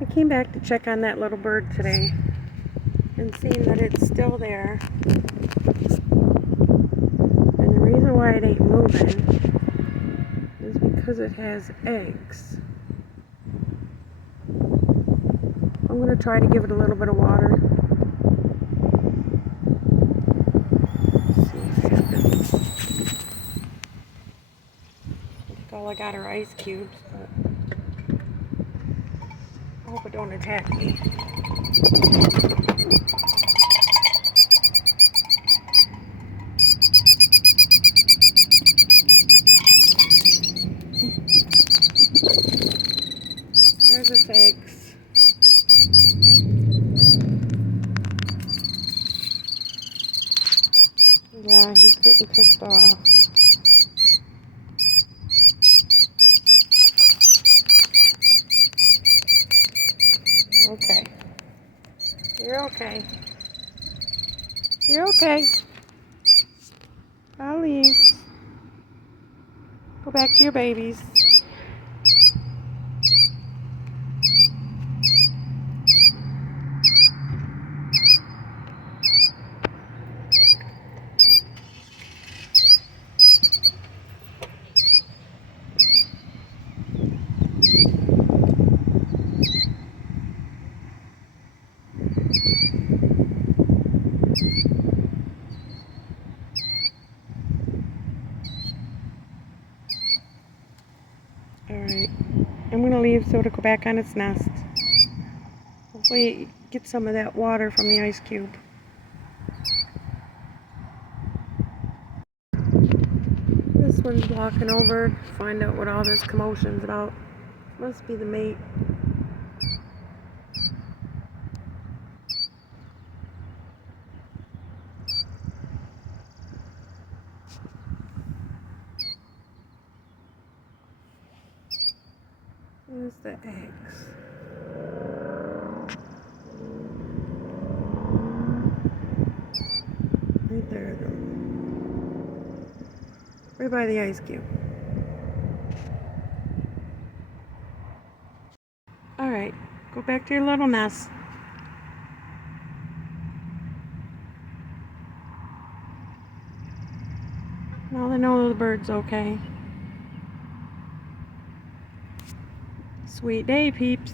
I came back to check on that little bird today and seeing that it's still there. And the reason why it ain't moving is because it has eggs. I'm going to try to give it a little bit of water. See what happens. I think all I got are ice cubes, but I hope it don't attack me. There's its eggs. Yeah, he's getting pissed off. Okay. You're okay. You're okay. I'll leave. Go back to your babies. Alright. I'm going to leave so it'll go back on its nest. Hopefully get some of that water from the ice cube. This one's walking over to find out what all this commotion's about. Must be the mate. There's the eggs. Right there, though. Right by the ice cube. Alright, go back to your little nest. Now they know the bird's okay. Sweet day, peeps.